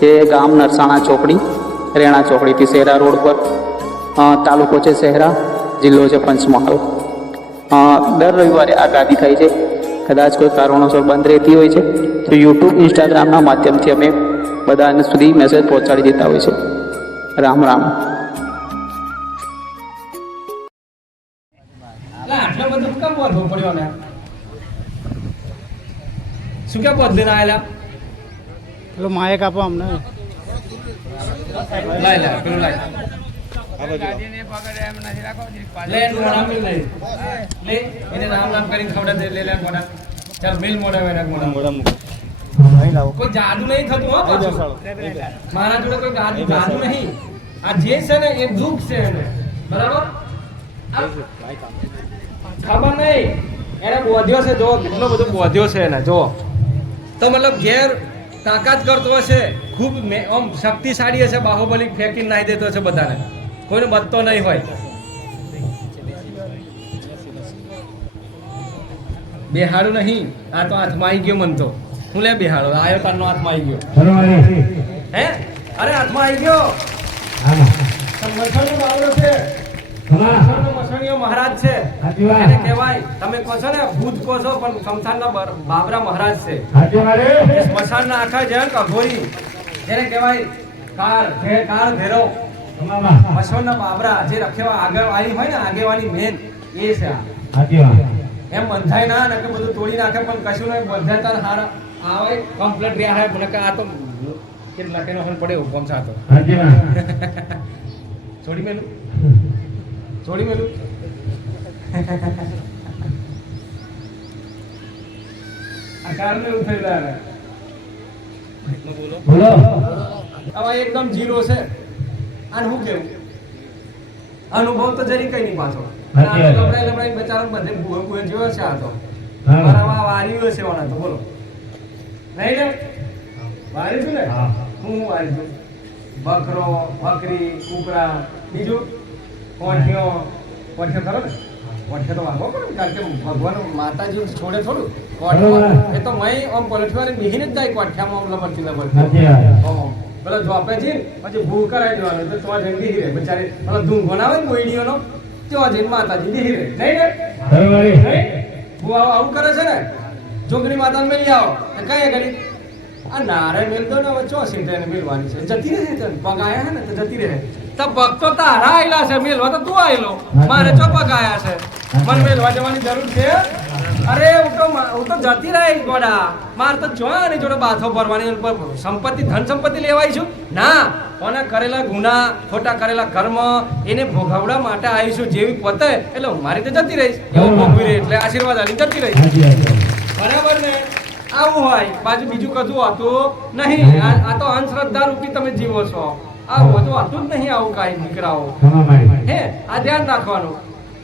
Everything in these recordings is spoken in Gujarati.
કે ગામ નરસાણા ચોકડી, રેણા ચોકડીથી શહેરા રોડ પર તાલુકો છે શહેરા, જિલ્લો છે પંચમહાલ. દર રવિવારે આ ગાદી થાય છે. કદાચ કોઈ કારણોસર બંધ રહેતી હોય છે, તો યુટ્યુબ, ઇન્સ્ટાગ્રામના માધ્યમથી અમે બધાને સુધી મેસેજ પહોંચાડી દેતા હોય છે. રામ રામ. શું કેમ બદલીને આયેલા પેલો માયક આપો અમને. જાદુ નહીં થતું. મારા જોડે કોઈ જાદુ જાદુ નહીં. આ જે છે ને એ દુઃખ છે એને. બરાબર? ખબર નહીં. એને બોધ્યો છે જો કેટલો બધો બોધ્યો છે એને જો. તો મતલબ ઘેર તાકાત કરતો હશે ખૂબ આમ શક્તિશાળી હશે બાહુબલી ફેંકીને નાહી દેતો હશે બધાને. કોઈને બચતો નહીં હોય. બેહાડું નહીં. આ તો હાથમાં આવી ગયો મન તો. હું લે બેહાડો? આયો તારનો હાથમાં આવી ગયો. હે? અરે હાથમાં આવી ગયો. મસણનો બાવળો છે. મહારાજ છે. એને કહેવાય તમે કહો છો ને ભૂત કહો છો પણ શમશાનના બાબરા મહારાજ છે. સ્મશાનના આખા જણ જેને કહેવાય કાળ બાબરા જે રખેવા આગેવાની હોય ને આગેવાની મેન એ છે એમ બંધાય ના ને કે બધું તોડી નાખે પણ કશું નહીં બંધાય ને હાર આવે કમ્પ્લીટ રહ્યા હે મને કે આ તો કેટલા કેનો હન પડે હુકમ છે છોડી મેલું. છોડી મેલું બોલો. હવે એકદમ જીરો છે. અને હું કેવું અનુભવ તો જરી કઈ નહીં પાછો. વાત. લબડાઈ લબડાઈ બધે ભૂવે ભૂવે જોયો છે આ તો. મારામાં વારીઓ છે વાળા તો બોલો. નહીં ને વારી છું ને હું વારી છું બકરો બકરી કુકરા બીજું? કોઠિયો કોઠિયો ને? કોઠિયો તો વાગવો કરો કારણ કે ભગવાન માતાજી છોડે થોડું. કોઠિયો એ તો મય આમ પલટવાને બેહીને જ જાય કોઠિયામાં આમ લબડતી લબડતી. પેલો છે પછી ભૂ કરાવી દેવાનું તો તો જઈને બેહી રહે. બચારી પેલો બનાવે ને મોયડીઓનો ત્યાં જઈને માતાજી રહે. નહીં ને? ભૂ આવું આવું કરે છે ને? જોગણી માતાને મેલી આવો. તો કઈ ઘડી? આ નારે મેલ દો ને હવે ચો સીધે એને મેલવાની છે. જતી રહે છે પગ આયા ને તો જતી રહે. તો ભક્તો તો તારા આયેલા છે મેલવા તો તું આયેલો? મારે ચોપક આયા છે. મને મેલવા જવાની જરૂર છે. અરે હું તો હું તો જતી રહી ગોડા. મારે તો જો આની જોડે બાથો ભરવાની સંપત્તિ ધન સંપત્તિ લેવાય છું. ના કોને કરેલા ગુના ખોટા કરેલા કર્મ એને ભોગવડા માટે આવીશું જેવી પતે. એટલે હું મારી તો જતી રહીશ. એવું ભોગવી રહી એટલે આશીર્વાદ આલી જતી રહીશ. બરાબર ને? આવું હોય. બાજુ બીજું કશું હતું નહીં. આ તો અંધશ્રદ્ધા રૂપી તમે જીવો છો. આવું બધું હતું જ નહીં આવું કાંઈ દીકરાઓ. હે આ ધ્યાન રાખવાનું.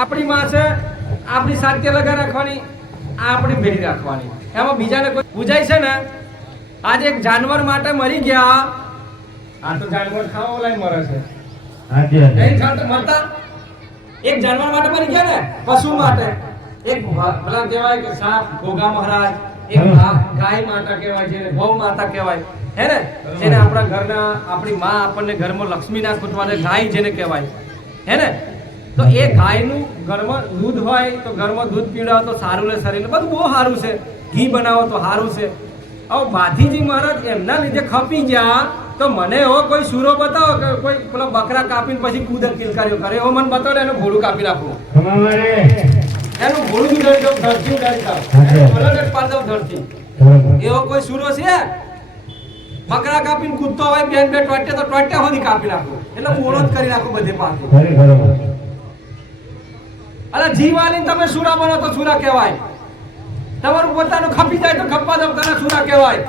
આપણી માં છે આપણી સાત્ય લગા રાખવાની આપણી ભેરી રાખવાની. એમાં બીજાને કોઈ પૂજાય છે ને? આજે એક જાનવર માટે મરી ગયા. આ તો જાનવર ખાવા ઓલાય મરે છે. નહીં ખાતા મરતા? એક જાનવર માટે મરી ગયા ને? પશુ માટે. એક ભલા કહેવાય કે સાપ ઘોઘા મહારાજ એક ગાય માતા કહેવાય છે ગૌ માતા કહેવાય. હે ને? જેને આપણા ઘરના આપણી માં આપણને ઘરમાં લક્ષ્મીના ના ખૂટવા દે ગાય જેને કહેવાય. હે ને? તો એ ગાયનું ઘરમાં દૂધ હોય તો ઘરમાં દૂધ પીવડાવો તો સારું ને શરીર બધું બહુ સારું છે. ઘી બનાવો તો સારું છે. હવે બાધીજી મહારાજ એમના લીધે ખપી ગયા તો મને એવો કોઈ સુરો બતાવો કે કોઈ પેલો બકરા કાપીને પછી કૂદ કિલકારીઓ કરે. એવો મને બતાવો એનું ભોળું કાપી નાખવું એનું ભોળું ધરતી ધરતી એવો કોઈ સુરો છે? બકરા કાપીને કૂદતો હોય બેન બે ટોટે તો ટોટે સુધી કાપી નાખો. એટલે પૂરો જ કરી નાખો બધે પાછું. અરે જીવાની તમે સુરા બનો તો સુરા કહેવાય. તમારું પોતાનું ખપી જાય તો ખપવા દો તને સુરા કહેવાય.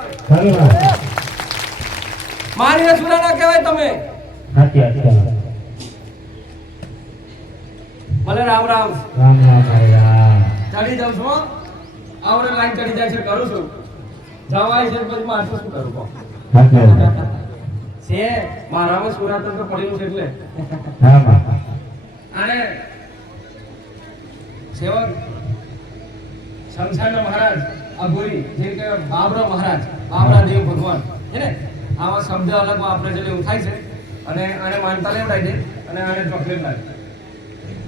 મારીને સુરા ના કહેવાય તમે. ભલે રામ રામ. રામ રામ ચડી જાઉં છું આવડે લાઈન ચડી જાય છે કરું છું. જવાય છે પછી મારે શું કરું છે. છે મારામાં સુરાતન પડેલું છે એટલે. અને સેવક શમશાનના મહારાજ અઘોરી જે કે બાબરા મહારાજ બાબરા દેવ ભગવાન છે ને? આવા શબ્દ અલગ આપણે જે એવું થાય છે અને આને માનતા લેવડાય દે અને આને ચોકલેટ લાગે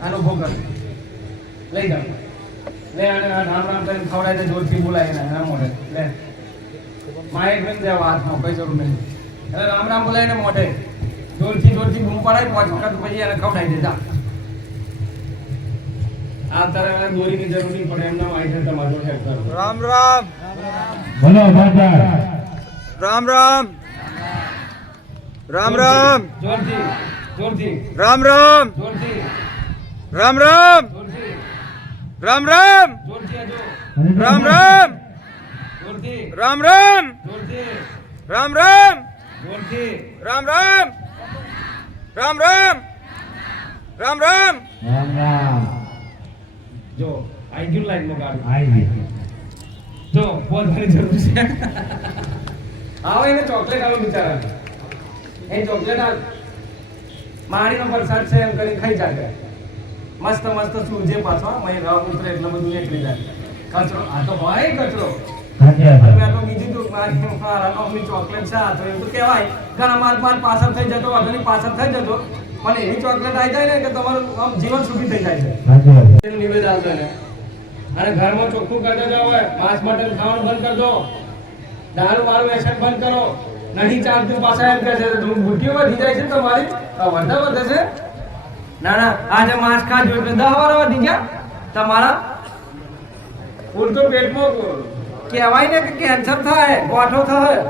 આનો ભોગ કરે. લઈ જાઓ. લે આને રામ રામ કરીને ખવડાય દે જોરથી બોલાય એના મોઢે. લે. માયક બેન દે હાથમાં કઈ જરૂર નહીં. એટલે રામ રામ બોલાય ને મોઢે. જોરથી જોરથી બૂમ પડાય પાંચ વખત પછી એને ખવડાવી દેતા જા. આ તારે દોરીની જરૂર નહીં પડે એમના માહિતી તમારો હેલ્પ કરો. રામ રામ. બોલો બાપા. રામ રામ. રામ રામ. જોરથી જોરથી રામ રામ. જોરથી રામ રામ. જોરથી. રામ રામ. જોરથી આજો રામ રામ. જોરથી રામ રામ રામ રામ રામ રામ રામ રામ રામ રામ રામ રામ જો આઈ ગયું લાઈનમાં ગાડી આઈ ગઈ. જો બોલવાની જરૂર છે આવો એને ચોકલેટ આલો બિચારા એ ચોકલેટ આલ માણીનો પ્રસાદ છે એમ કરીને ખાઈ જાય મસ્ત મસ્ત સૂજે પાછો મય રવ ઉતરે એટલે બધું નીકળી જાય કચરો આ તો હોય કચરો તો તો ચોકલેટ છે તો એવું તો કહેવાય. ઘણા માર માર પાછળ થઈ જતો વાંધો પાછળ થઈ જતો. પણ એવી ચોકલેટ આવી જાય ને કે તમારું આમ જીવન સુખી થઈ જાય છે. સાચી વાત છે. એનું નિવેદ આવતો એને અને ઘરમાં ચોખ્ખું કરી દેજો હવે માંસ મટન ખાવાનું બંધ કરી દો. દારૂ મારું વ્યસન બંધ કરો. નહીં ચાલતું પાછા એમ કહે છે ભૂટીઓ વધી જાય છે તમારી? આ વધા વધે છે? ના ના આજે માંસ ખાજો એટલે દહ વાર વધી ગયા. તમારા? ઉલટું પેટમાં કહેવાય ને કે કેન્સર થાય, ગોઠો થાય,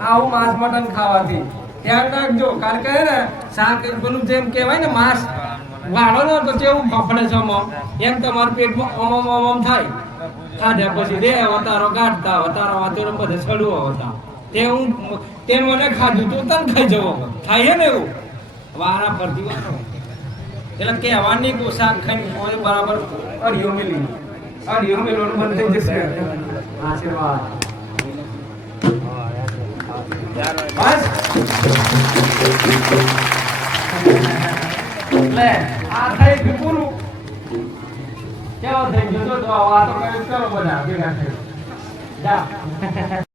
આવું માંસ મટન ખાવાથી. ધ્યાન રાખજો, કારણ કે ને, શાક પેલું જેમ કહેવાય ને, માંસ વાળો ને તો કેવું ફફડે છે ઓમ. એમ તમારું પેટમાં ઓમ ઓમ ઓમ ઓમ થાય. ખાધા પછી રે અવતારો ગાંઠતા અવતારો વાતો બધે ચડવો હતા તે હું, તે મને ખાધું તું, તને ખાઈ જવો. થાય હે ને એવું? વારા ફરતી વારો. એટલે કહેવાની પોશાક ખાઈને બરાબર અડિયો મેલી. અડિયો મેલવાનું બંધ થઈ જશે. આ થઈ ગયું પૂરું. કેવો થઈ ગયો? તો આ તો કઈ કરો બધા ભેગા થઈ જા.